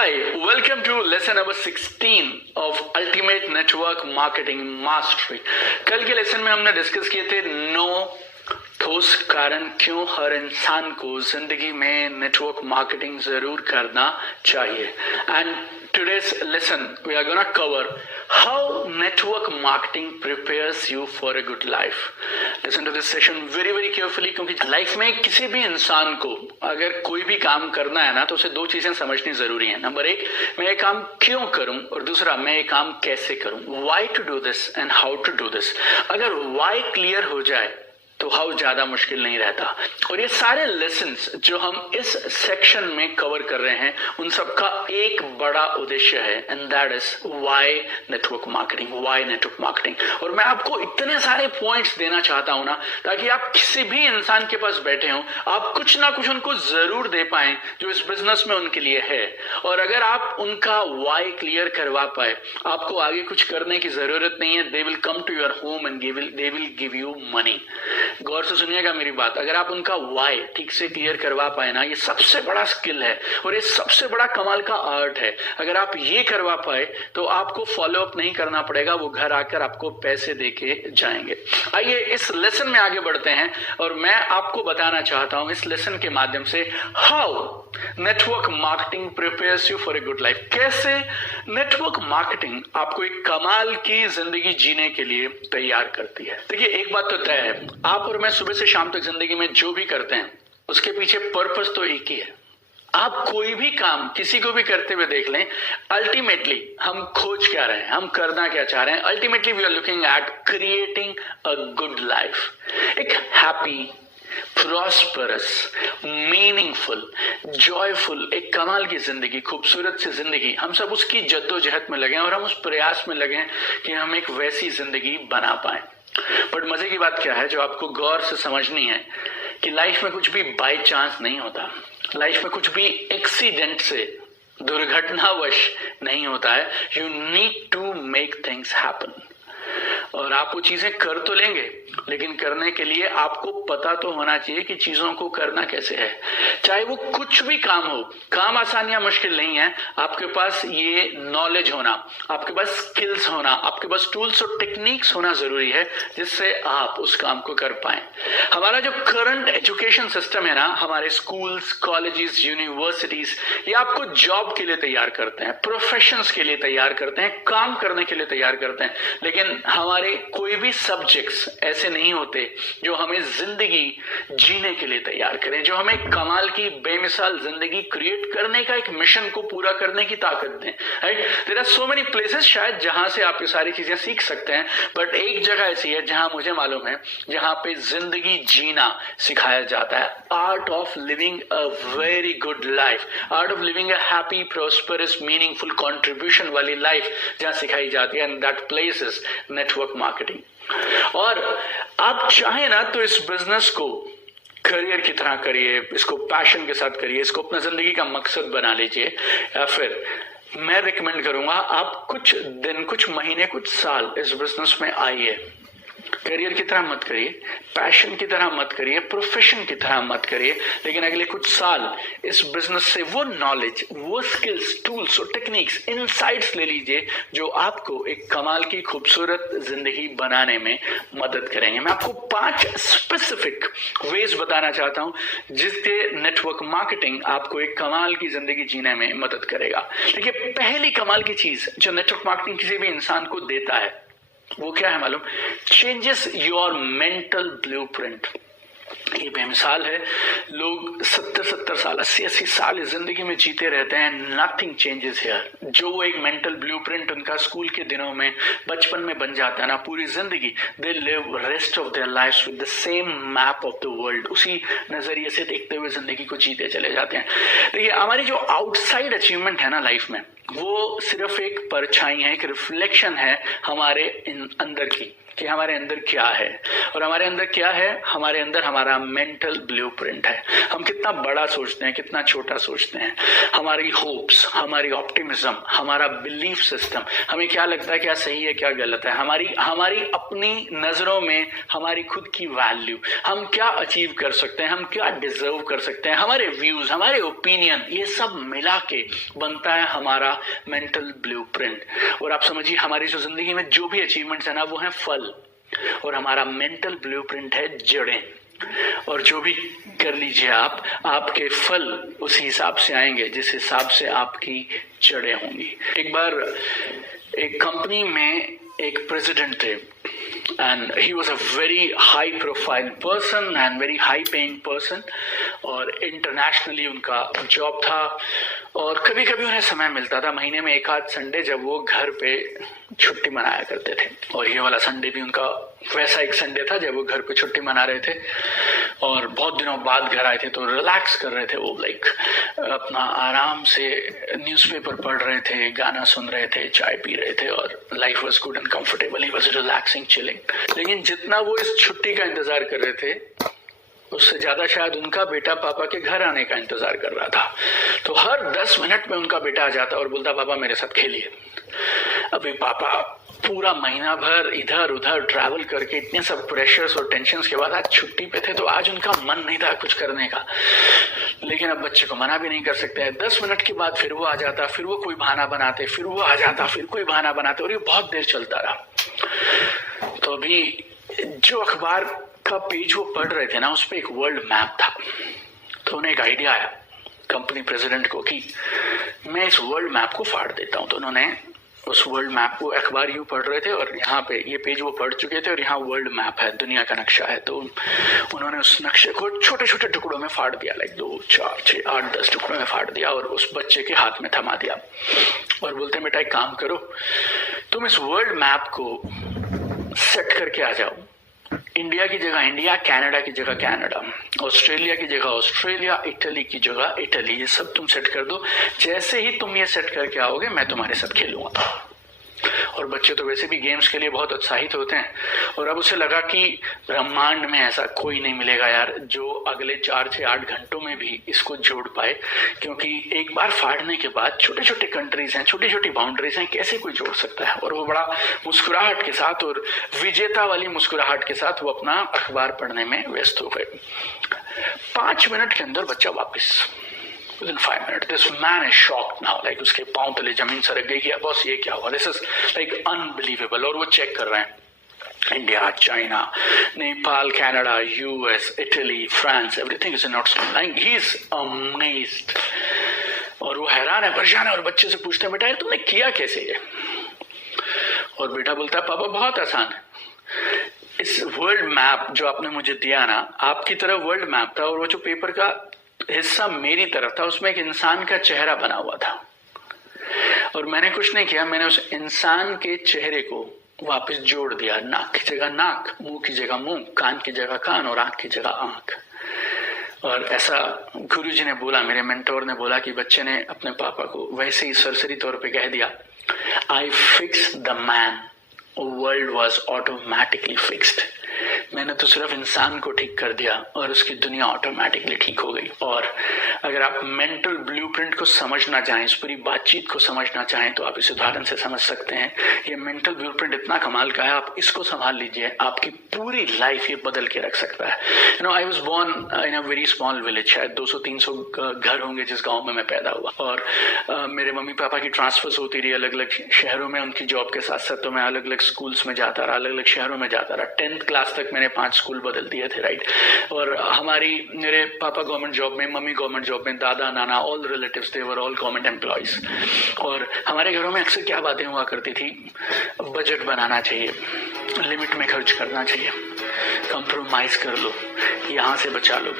Hi, welcome to lesson number 16 of Ultimate Network Marketing Mastery. कल के lesson में हमने डिस्कस किए थे 9 ठोस कारण क्यों हर इंसान को जिंदगी में नेटवर्क मार्केटिंग जरूर करना चाहिए. And today's lesson we are gonna cover how network marketing prepares you for a good life. Listen to this session very carefully क्योंकि लाइफ में किसी भी इंसान को अगर कोई भी काम करना है ना तो उसे दो चीजें समझनी जरूरी है. नंबर एक, मैं ये काम क्यों करूं, और दूसरा, मैं ये काम कैसे करूं. Why to do this and how to do this. अगर why क्लियर हो जाए तो हाउ ज्यादा मुश्किल नहीं रहता. और ये सारे लेसन्स जो हम इस सेक्शन में कवर कर रहे हैं उन सबका एक बड़ा उद्देश्य है, and that is why network marketing. Why network marketing. और मैं आपको इतने सारे पॉइंट्स देना चाहता हूं ना, ताकि आप किसी भी इंसान के पास बैठे हो, आप कुछ ना कुछ उनको जरूर दे पाए जो इस बिजनेस में उनके लिए है. और अगर आप उनका व्हाई क्लियर करवा पाए, आपको आगे कुछ करने की जरूरत नहीं है. They will come to your home and they will give you money. गौर से सुनिएगा मेरी बात. अगर आप उनका वाई ठीक से क्लियर करवा पाए ना, ये सबसे बड़ा स्किल है और ये सबसे बड़ा कमाल का आर्ट है. अगर आप ये करवा पाए तो आपको फॉलो अप नहीं करना पड़ेगा, वो घर आकर आपको पैसे देके जाएंगे. आइए इस लेसन में आगे बढ़ते हैं और मैं आपको बताना चाहता हूं इस लेसन के माध्यम से how network marketing prepares you for a good life. कैसे नेटवर्क मार्केटिंग आपको एक कमाल की जिंदगी जीने के लिए तैयार करती है. देखिए, एक बात तो तय है, आप और मैं सुबह से शाम तक जिंदगी में जो भी करते हैं उसके पीछे पर्पस तो एक ही है. आप कोई भी काम किसी को भी करते हुए देख लें, अल्टीमेटली हम खोज क्या रहे हैं, हम करना क्या चाह रहे हैं. Ultimately we are looking at creating a good life. एक हैप्पी, प्रॉस्परस, मीनिंगफुल, जॉयफुल, एक कमाल की जिंदगी, खूबसूरत सी जिंदगी. हम सब उसकी जद्दोजहद में लगे और हम उस प्रयास में लगे कि हम एक वैसी जिंदगी बना पाए. बट मजे की बात क्या है जो आपको गौर से समझनी है कि लाइफ में कुछ भी बाय चांस नहीं होता. लाइफ में कुछ भी एक्सीडेंट से, दुर्घटनावश नहीं होता है. You need to make things happen. और आप वो चीजें कर तो लेंगे, लेकिन करने के लिए आपको पता तो होना चाहिए कि चीजों को करना कैसे है. चाहे वो कुछ भी काम हो, काम आसान या मुश्किल नहीं है. आपके पास ये नॉलेज होना, आपके पास स्किल्स होना, आपके पास टूल्स और टेक्निक्स होना जरूरी है जिससे आप उस काम को कर पाए. हमारा जो करंट एजुकेशन सिस्टम है ना, हमारे स्कूल्स, कॉलेजेस, यूनिवर्सिटीज, ये आपको जॉब के लिए तैयार करते हैं, प्रोफेशंस के लिए तैयार करते हैं, काम करने के लिए तैयार करते हैं. लेकिन हमारे कोई भी सब्जेक्ट्स ऐसे नहीं होते जो हमें जिंदगी जीने के लिए तैयार करें, जो हमें कमाल की बेमिसाल जिंदगी क्रिएट करने का एक मिशन को पूरा करने की ताकत दें. Right, there are so many places शायद जहां से आप ये सारी चीजें सीख सकते हैं, बट एक जगह ऐसी है जहां मुझे मालूम है जहां पे जिंदगी जीना सिखाया जाता है. Art of living a very good life, art of living a happy, prosperous, meaningful, contribution वाली लाइफ जहां सिखाई जाती है, and that place is network marketing. और आप चाहे ना तो इस बिजनेस को करियर की तरह करिए, इसको पैशन के साथ करिए, इसको अपना जिंदगी का मकसद बना लीजिए, या फिर मैं रिकमेंड करूंगा आप कुछ दिन, कुछ महीने, कुछ साल इस बिजनेस में आइए. करियर की तरह मत करिए, पैशन की तरह मत करिए, प्रोफेशन की तरह मत करिए, लेकिन अगले कुछ साल इस बिजनेस से वो नॉलेज, वो स्किल्स, टूल्स और टेक्निक्स, इनसाइट्स ले लीजिए जो आपको एक कमाल की खूबसूरत जिंदगी बनाने में मदद करेंगे. मैं आपको 5 स्पेसिफिक वेज बताना चाहता हूं जिसके नेटवर्क मार्केटिंग आपको एक कमाल की जिंदगी जीने में मदद करेगा. देखिए, पहली कमाल की चीज जो नेटवर्क मार्केटिंग किसी भी इंसान को देता है वो क्या है मालूम? Changes your mental blueprint. ये बेमिसाल है. लोग 70-70 साल, 80-80 साल इस जिंदगी में जीते रहते हैं, नथिंग चेंजेस हियर. जो वो एक मेंटल ब्लूप्रिंट उनका स्कूल के दिनों में, बचपन में बन जाता है ना, पूरी जिंदगी they live rest of their lives with the same map of the world. उसी नजरिए से देखते हुए जिंदगी को जीते चले जाते हैं. देखिए, हमारी जो आउटसाइड अचीवमेंट है ना लाइफ में, वो सिर्फ एक परछाई है, एक रिफ्लेक्शन है हमारे अंदर की, कि हमारे अंदर क्या है। और हमारे अंदर क्या है, हमारे अंदर हमारा मेंटल ब्लूप्रिंट है। हम कितना बड़ा सोचते हैं, कितना छोटा सोचते हैं, हमारी होप्स, हमारी ऑप्टिमिज्म, हमारा बिलीफ सिस्टम, हमें क्या लगता है क्या सही है क्या गलत है, हमारी अपनी नजरों में हमारी खुद की वैल्यू, हम क्या अचीव कर सकते हैं, हम क्या डिजर्व कर सकते हैं, हमारे व्यूज, हमारे ओपिनियन, ये सब मिला के बनता है हमारा मेंटल ब्लूप्रिंट। और आप समझिए हमारी जो जिंदगी में जो भी अचीवमेंट्स है ना, वो है फल, और हमारा मेंटल ब्लूप्रिंट है जड़ें। और जो भी कर लीजिए आप, आपके फल उसी हिसाब से आएंगे जिस हिसाब से आपकी जड़ें होंगी। एक बार एक कंपनी में एक प्रेसिडेंट थे, and he was a very high profile person and very high paying person, और इंटरनेशनली उनका जॉब था। और कभी कभी उन्हें समय मिलता था महीने में एक आध संडे, जब वो घर पे छुट्टी मनाया करते थे। और ये वाला संडे भी उनका वैसा एक संडे था जब वो घर पे छुट्टी मना रहे थे, और बहुत दिनों बाद घर आए थे तो रिलैक्स कर रहे थे वो, लाइक अपना आराम से न्यूज़पेपर पढ़ रहे थे, गाना सुन रहे थे, चाय पी रहे थे, और life was good and comfortable, he was relaxing, chilling. लेकिन जितना वो इस छुट्टी का इंतजार कर रहे थे, उससे ज्यादा शायद उनका बेटा पापा के घर आने का इंतजार कर रहा था। तो हर 10 मिनट में उनका बेटा आ जाता और बोलता, पापा मेरे साथ खेलिए। अभी पापा पूरा महीना भर इधर उधर ट्रैवल करके इतने सब प्रेशर्स और टेंशन्स के बाद आज छुट्टी पे थे, तो आज उनका मन नहीं था कुछ करने का। लेकिन अब बच्चे को मना भी नहीं कर सकते हैं। 10 मिनट के बाद फिर वो आ जाता, फिर वो कोई बहाना बनाते, फिर वो आ जाता, फिर कोई बहाना बनाते, और ये बहुत देर चलता रहा। तो अभी जो अखबार का पेज वो पढ़ रहे थे ना, उस पर एक वर्ल्ड मैप था। तो उन्हें एक आइडिया आया कंपनी प्रेसिडेंट को कि मैं इस वर्ल्ड मैप को फाड़ देता हूं। तो उन्होंने उस वर्ल्ड मैप को, अखबार यूं पढ़ रहे थे और यहाँ पे ये पेज वो पढ़ चुके थे, और यहाँ वर्ल्ड मैप है, दुनिया का नक्शा है। तो उन्होंने उस नक्शे को छोटे छोटे टुकड़ों में फाड़ दिया, लाइक 2, 4, 6, 8, 10 टुकड़ों में फाड़ दिया, और उस बच्चे के हाथ में थमा दिया। और बोलते, बेटा एक काम करो, तुम इस वर्ल्ड मैप को सेट करके आ जाओ। इंडिया की जगह इंडिया, कनाडा की जगह कनाडा, ऑस्ट्रेलिया की जगह ऑस्ट्रेलिया, इटली की जगह इटली, ये सब तुम सेट कर दो। जैसे ही तुम ये सेट करके आओगे, मैं तुम्हारे साथ खेलूंगा। और बच्चे तो वैसे भी गेम्स के लिए बहुत उत्साहित होते हैं, और अब उसे लगा कि ब्रह्मांड में ऐसा कोई नहीं मिलेगा यार जो अगले 4 से 8 घंटों में भी इसको जोड़ पाए, क्योंकि एक बार फाड़ने के बाद छोटे छोटे कंट्रीज हैं, छोटी छोटी बाउंड्रीज हैं, कैसे कोई जोड़ सकता है। और वो बड़ा मुस्कुराहट के साथ और विजेता वाली मुस्कुराहट के साथ वो अपना अखबार पढ़ने में व्यस्त हो गए। 5 मिनट के अंदर बच्चा वापस, within 5 minutes, this man is shocked now, like उसके पांव तले जमीन सरक गई कि बॉस ये क्या हुआ, this is like unbelievable। और वो चेक कर रहे हैं India, China, Nepal, Canada, US, Italy, France, everything is not like, he is amazed. और वो हैरान है, परेशान है, और बच्चे से पूछते हैं, बेटा यार तुमने किया कैसे ये? और बेटा बोलता है, पापा बहुत आसान है, इस वर्ल्ड मैप जो आपने मुझे दिया ना, आपकी तरह वर्ल्ड मैप था, और वो जो पेपर का हिस्सा मेरी तरफ था, उसमें एक इंसान का चेहरा बना हुआ था, और मैंने कुछ नहीं किया, मैंने उस इंसान के चेहरे को वापस जोड़ दिया। नाक की जगह नाक, मुंह की जगह मुंह, कान की जगह कान, और आंख की जगह आंख। और ऐसा गुरुजी ने बोला, मेरे मेंटोर ने बोला कि बच्चे ने अपने पापा को वैसे ही सरसरी तौर पे कह दिया, I fix the man, world was automatically fixed. मैंने तो सिर्फ इंसान को ठीक कर दिया और उसकी दुनिया ऑटोमेटिकली ठीक हो गई। और अगर आप मेंटल ब्लूप्रिंट को समझना चाहें, इस पूरी बातचीत को समझना चाहें, तो आप इस उदाहरण से समझ सकते हैं। ये मेंटल ब्लूप्रिंट इतना कमाल का है, आप इसको संभाल लीजिए, आपकी पूरी लाइफ ये बदल के रख सकता है। You know, I was born in a very small village, शायद 200-300 घर होंगे जिस गाँव में मैं पैदा हुआ। और मेरे मम्मी पापा की ट्रांसफर्स होती रही अलग अलग शहरों में, उनकी जॉब के साथ साथ, तो मैं अलग अलग स्कूल्स में जाता रहा, अलग अलग शहरों में जाता रहा। 10th क्लास तक मैंने 5 स्कूल बदल दिए थे, राइट। और मेरे पापा गवर्नमेंट जॉब में, मम्मी गवर्नमेंट जॉब में, दादा नाना all relatives they were all government employees. और हमारे घरों में अक्सर क्या बातें हुआ करती थी, बजट बनाना चाहिए, लिमिट में खर्च करना चाहिए, कंप्रोमाइज कर लो, यहाँ से बचा लो,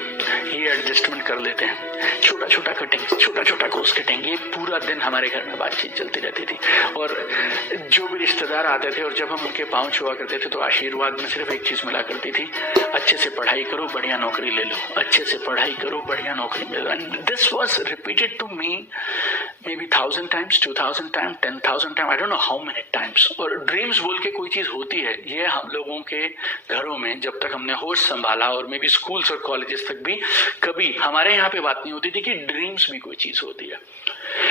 ये एडजस्टमेंट कर लेते हैं, छोटा छोटा कटिंग, छोटा छोटा कॉस्ट कटिंग, ये पूरा पूरा दिन हमारे घर में बातचीत चलती रहती थी। और जो भी रिश्तेदार आते थे और जब हम उनके पाँव छुआ करते थे तो आशीर्वाद में सिर्फ एक चीज मिला करती थी, अच्छे से पढ़ाई करो, बढ़िया नौकरी ले लो, अच्छे से पढ़ाई करो, बढ़िया नौकरी ले लो। And this was repeated to me maybe 1,000 times, 2,000 times, 10,000 times, I don't know how many times। और ड्रीम्स बोल के कोई चीज होती है, ये हम लोगों के घरों में जब तक हमने होश संभाला और मे बी स्कूल्स और कॉलेजेस तक भी कभी हमारे यहाँ पे बात नहीं होती थी कि ड्रीम्स भी कोई चीज होती है।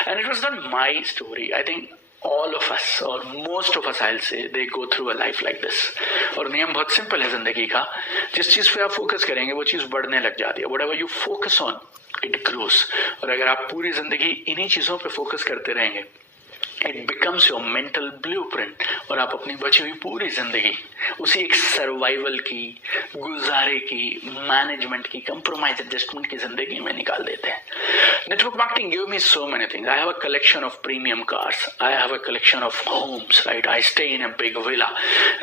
And it was not my story, I think all of us or most of us, I'll say, they go through a life like this। और नियम बहुत सिंपल है जिंदगी का, जिस चीज पे आप फोकस करेंगे वो चीज बढ़ने लग जाती है। whatever you focus on it grows। और अगर आप पूरी जिंदगी इन्हीं चीजों पे फोकस करते रहेंगे, it becomes your mental blueprint. और आप अपनी बची हुई पूरी जिंदगी उसी एक सर्वाइवल की, गुजारे की, मैनेजमेंट की, कंप्रोमाइज एडजस्टमेंट की जिंदगी में निकाल देते हैं। Network marketing give me so many things. I have a collection of premium cars, I have a collection of homes, right? I stay in a big villa,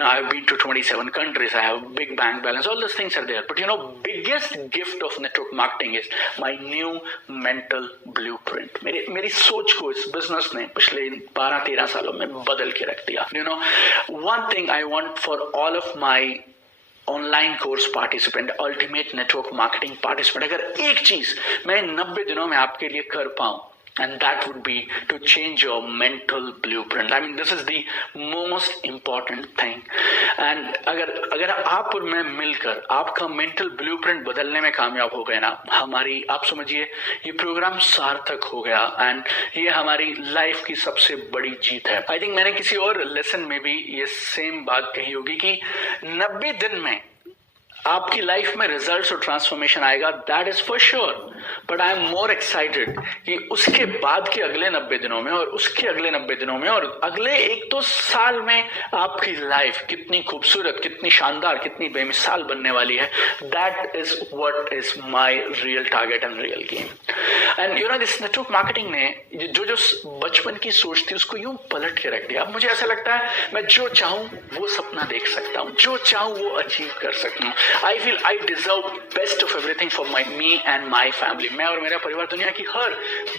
I have been to 27 countries, I have big bank balance, all those things are there। But you know, biggest gift of network marketing is my new mental blueprint। मेरी सोच को इस business ने पिछले 12-13 सालों में बदल के रख दिया। You know, one thing I want for all of my online course participant, ultimate network marketing participant, अगर एक चीज मैं 90 दिनों में आपके लिए कर पाऊं, and that would be to change your mental blueprint। I mean, this is the most important thing। and अगर आप और मैं मिलकर आपका mental blueprint बदलने में कामयाब हो गए ना, हमारी, आप समझिए, ये प्रोग्राम सार्थक हो गया। एंड ये हमारी लाइफ की सबसे बड़ी जीत है। आई थिंक मैंने किसी और लेसन में भी ये सेम बात कही होगी कि 90 दिन में आपकी लाइफ में रिजल्ट्स और ट्रांसफॉर्मेशन आएगा, that is for sure. But I am more excited कि उसके बाद के अगले 90 दिनों में और उसके अगले 90 दिनों में और अगले 1-2 साल में आपकी लाइफ कितनी खूबसूरत, कितनी शानदार, कितनी बेमिसाल बनने वाली है। That is what is my real target and real game. And you know, this network marketing ने जो बचपन की सोच थी उसको यूं पलट के रख दिया। अब मुझे ऐसा लगता है मैं जो चाहूं वो सपना देख सकता हूं, जो चाहूं वो अचीव कर सकता हूं। I feel I deserve best of everything for me and my family। मैं और मेरा परिवार दुनिया की हर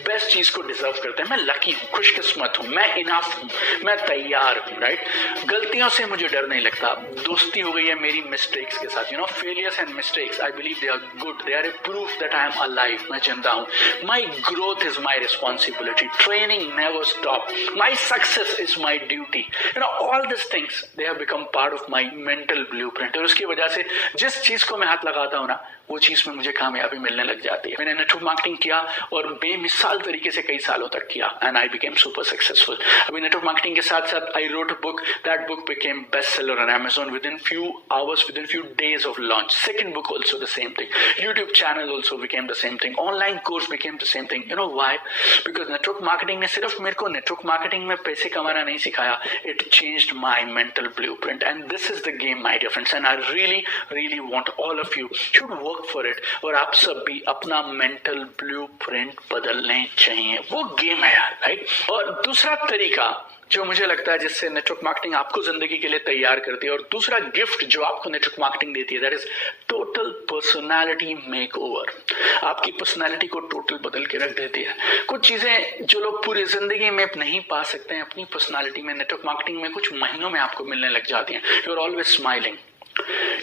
बेस्ट चीज को डिजर्व करते हैं। मैं लकी हूँ, खुशकिस्मत हूँ, मैं इनफ हूँ, मैं तैयार हूँ, राइट? गलतियों से मुझे डर नहीं लगता। दोस्ती हो गई है मेरी मिस्टेक्स के साथ। You know, failures and mistakes, I believe they are good, they are a proof that I am alive, मैं जिंदा हूँ। My growth is my responsibility, training never stop, my success is my duty. You know, all this things they have become part of my mental blueprint. और उसकी वजह से जिस चीज को मैं हाथ लगाता हूं ना, वो चीज में मुझे कामयाबी मिलने लग जाती है। मैंने नेटवर्क मार्केटिंग किया और बेमिसाल तरीके से कई सालों तक किया, and I became super successful. अभी नेटवर्क मार्केटिंग के साथ साथ I wrote a book, that book became best seller on Amazon within few hours, within few days of launch। Second book also the same thing, YouTube channel also became the same thing, online course became the same thing। You know why? Because network marketing ने सिर्फ मेरे को network marketing में पैसे कमाना नहीं सिखाया, it changed my mental blueprint, and this is the game, my dear friends, and I really want all of you should work for it। और आप सब भी अपना मेंटल ब्लूप्रिंट बदलने चाहिए, वो गेम है यार, राइट? और दूसरा तरीका जो मुझे लगता है जिससे नेटवर्क मार्केटिंग आपको जिंदगी के लिए तैयार करती है, और दूसरा गिफ्ट जो आपको नेटवर्क मार्केटिंग देती है, that is total personality makeover. आपकी पर्सनालिटी को टोटल बदल के रख देती है। कुछ चीजें जो लोग पूरी जिंदगी में नहीं पा सकते हैं अपनी पर्सनालिटी में, नेटवर्क मार्केटिंग में कुछ महीनों में आपको मिलने लग जाती हैं। You are always smiling,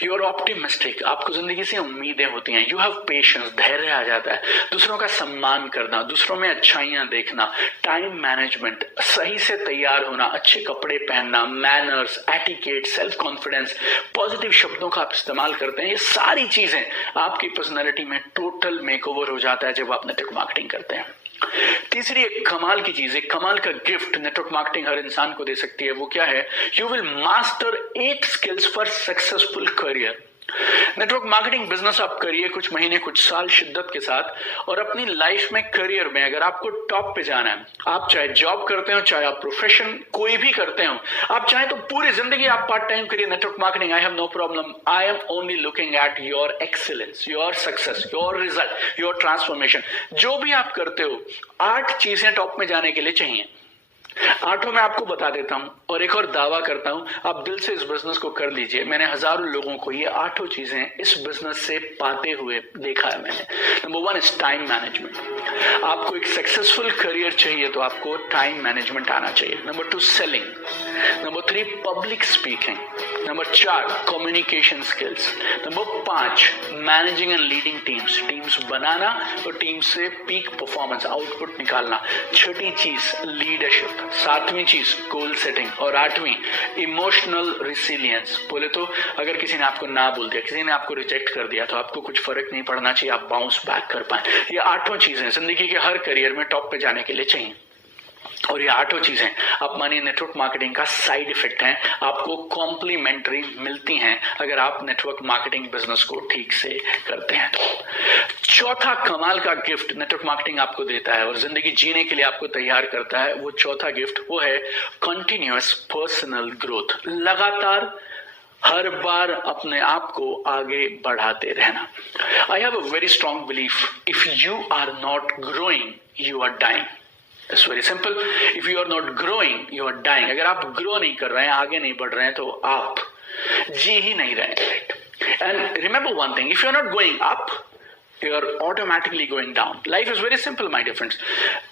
you are optimistic, आपको जिंदगी से उम्मीदें होती हैं, यू हैव पेशेंस, धैर्य आ जाता है, दूसरों का सम्मान करना, दूसरों में अच्छाइयां देखना, टाइम मैनेजमेंट, सही से तैयार होना, अच्छे कपड़े पहनना, manners, etiquette, self confidence, positive शब्दों का आप इस्तेमाल करते हैं। ये सारी चीजें आपकी पर्सनैलिटी में टोटल मेकओवर हो जाता है जब आप नेटवर्क मार्केटिंग करते हैं। तीसरी एक कमाल की चीज, एक कमाल का गिफ्ट नेटवर्क मार्केटिंग हर इंसान को दे सकती है, वो क्या है? You will master 8 skills for successful career. Network marketing business आप करिए कुछ महीने, कुछ साल शिद्दत के साथ, और अपनी लाइफ में, करियर में अगर आपको टॉप पे जाना है, आप चाहे जॉब करते हो, चाहे आप प्रोफेशन कोई भी करते हो, आप चाहे तो पूरी जिंदगी आप पार्ट टाइम करिए network marketing, I have no problem. I am only looking at your excellence, your success, your result, your transformation. जो भी आप करते हो, 8 चीजें टॉप में जाने के लिए चाहिए। 8 में आपको बता देता हूं, और एक और दावा करता हूं, आप दिल से इस बिजनेस को कर लीजिए। मैंने हजारों लोगों को ये 8 चीजें इस बिजनेस से पाते हुए देखा है मैंने। Number 1 is time management. आपको एक सक्सेसफुल करियर चाहिए तो आपको टाइम मैनेजमेंट आना चाहिए। Number 2 selling, number 3 public speaking, number 4 communication skills, number 5 managing and leading teams बनाना और टीम से पीक परफॉर्मेंस आउटपुट निकालना। छठी चीज लीडरशिप, सातवीं चीज गोल सेटिंग और आठवीं इमोशनल रिसिलियंस। बोले तो अगर किसी ने आपको ना बोल दिया, किसी ने आपको रिजेक्ट कर दिया तो आपको कुछ फर्क नहीं पड़ना चाहिए, आप बाउंस बैक कर पाए। ये आठों चीजें जिंदगी के हर करियर में टॉप पे जाने के लिए चाहिए और ये आठों चीजें आप मानिए नेटवर्क मार्केटिंग का साइड इफेक्ट है, आपको कॉम्प्लीमेंट्री मिलती हैं अगर आप नेटवर्क मार्केटिंग बिजनेस को ठीक से करते हैं। चौथा कमाल का गिफ्ट नेटवर्क मार्केटिंग आपको देता है और जिंदगी जीने के लिए आपको तैयार करता है, वो चौथा गिफ्ट वो है कंटिन्यूअस पर्सनल ग्रोथ। लगातार हर बार अपने आप को आगे बढ़ाते रहना। I have a very strong belief, if you are not growing you are dying. It's very simple, if you are not growing you are dying. अगर आप ग्रो नहीं कर रहे हैं, आगे नहीं बढ़ रहे हैं तो आप जी ही नहीं रहे हैं। And remember one thing, if you are not going up you are automatically going down. Life is very simple my dear friends,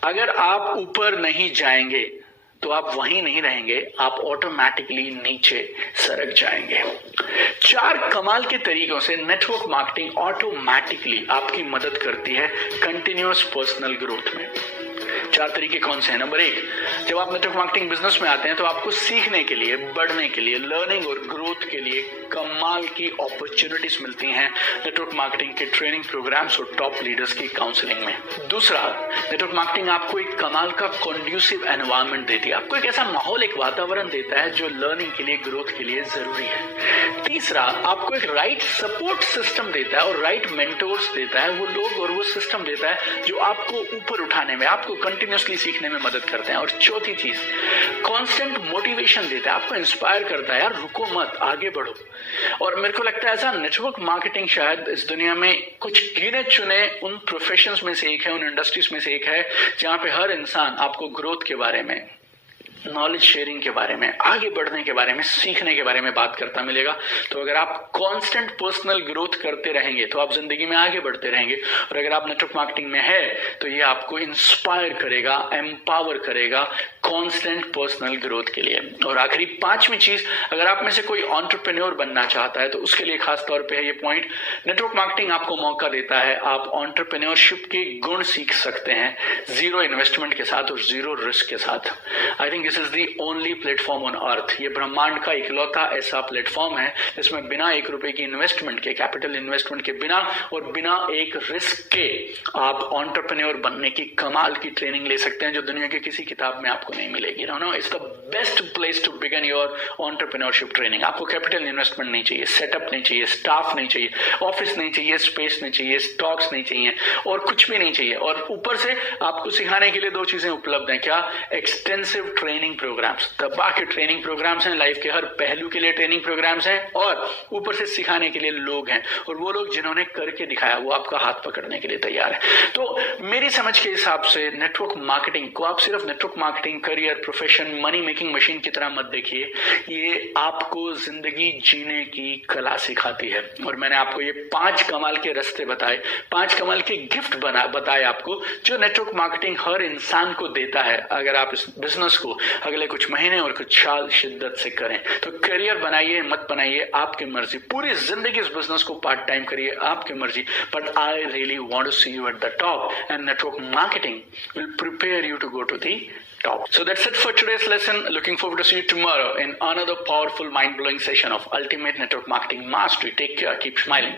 अगर आप ऊपर नहीं जाएंगे तो आप वहीं नहीं रहेंगे, आप ऑटोमेटिकली नीचे सरक जाएंगे। 4 कमाल के तरीकों से नेटवर्क मार्केटिंग ऑटोमेटिकली आपकी मदद करती है कंटिन्यूअस पर्सनल ग्रोथ में। 4 तरीके कौन से हैं? नंबर 1, जब आप नेटवर्क मार्केटिंग बिजनेस में आते हैं तो आपको सीखने के लिए, बढ़ने के लिए, लर्निंग और ग्रोथ के लिए कमाल की अपॉर्चुनिटीज मिलती हैं नेटवर्क मार्केटिंग के ट्रेनिंग प्रोग्राम्स और टॉप लीडर्स की काउंसलिंग में। दूसरा, नेटवर्क मार्केटिंग आपको एक कमाल का कंड्यूसिव एनवायरनमेंट देती है, आपको एक ऐसा माहौल, एक वातावरण देता है जो लर्निंग के लिए, ग्रोथ के लिए जरूरी है। तीसरा, आपको एक राइट सपोर्ट सिस्टम देता है और राइट मेंटोर्स देता है, वो लोग और वो सिस्टम देता है जो आपको ऊपर उठाने में, आपको कंटिन्यूअसली सीखने में मदद करते हैं। और चौथी चीज, कांस्टेंट मोटिवेशन देता है, आपको इंस्पायर करता है, यार रुको मत, आगे बढ़ो। और मेरे को लगता है ऐसा नेटवर्क मार्केटिंग शायद इस दुनिया में कुछ गिने चुने उन प्रोफेशंस में से एक है, उन इंडस्ट्रीज में से एक है जहां पे हर इंसान आपको ग्रोथ के बारे में, नॉलेज शेयरिंग के बारे में, आगे बढ़ने के बारे में, सीखने के बारे में बात करता मिलेगा। तो अगर आप कांस्टेंट पर्सनल ग्रोथ करते रहेंगे तो आप जिंदगी में आगे बढ़ते रहेंगे। और अगर आप नेटवर्क मार्केटिंग में है तो ये आपको इंस्पायर करेगा, एम्पावर करेगा कांस्टेंट पर्सनल ग्रोथ के लिए। और आखिरी 5वीं चीज, अगर आप में से कोई एंटरप्रेन्योर बनना चाहता है तो उसके लिए खास तौर पे है ये पॉइंट, नेटवर्क मार्केटिंग आपको मौका देता है, आप एंटरप्रेन्योरशिप के गुण सीख सकते हैं जीरो इन्वेस्टमेंट के साथ और जीरो रिस्क के साथ। I think this is the only platform on earth. ये ब्रह्मांड का इकलौता ऐसा प्लेटफॉर्म है जिसमें बिना 1 रुपए की इन्वेस्टमेंट के, कैपिटल इन्वेस्टमेंट के बिना और बिना एक रिस्क के आप एंटरप्रेन्योर बनने की कमाल की ट्रेनिंग ले सकते हैं जो दुनिया के किसी किताब में आपको नहीं मिलेगी। No, it's the best place to begin your entrepreneurship training. आपको कैपिटल इन्वेस्टमेंट नहीं चाहिए, सेटअप नहीं चाहिए, स्टाफ नहीं चाहिए, ऑफिस नहीं चाहिए, स्पेस नहीं चाहिए, स्टॉक्स नहीं चाहिए और कुछ भी नहीं चाहिए। और ऊपर से आपको सिखाने के लिए 2 चीजें उपलब्ध हैं। क्या? एक्सटेंसिव ट्रेनिंग प्रोग्राम्स, दबा के ट्रेनिंग प्रोग्राम्स हैं, लाइफ के हर पहलू के लिए ट्रेनिंग प्रोग्राम्स हैं और ऊपर से सिखाने के लिए लोग हैं और वो लोग जिन्होंने करके दिखाया वो आपका हाथ पकड़ने के लिए तैयार है। तो मेरी समझ के हिसाब से नेटवर्क मार्केटिंग को आप सिर्फ network marketing, career, profession, money making machine की तरह मत देखिए, ये आपको जिंदगी जीने की कला सिखाती है। और मैंने आपको ये 5 कमाल के रास्ते बताए, 5 कमाल के गिफ्ट बताए आपको जो नेटवर्क मार्केटिंग हर इंसान को देता है अगर आप इस बिजनेस को अगले कुछ महीने और कुछ साल शिद्दत से करें। तो करियर बनाइए, मत बनाइए, आपकी मर्जी। पूरी जिंदगी इस बिजनेस को पार्ट टाइम करिए, आपकी मर्जी। But I really want to see you at the top and network marketing will prepare you to go to the top. So that's it for today's lesson. Looking forward to see you tomorrow in another powerful, mind-blowing session of Ultimate Network Marketing Mastery. Take care. Keep smiling.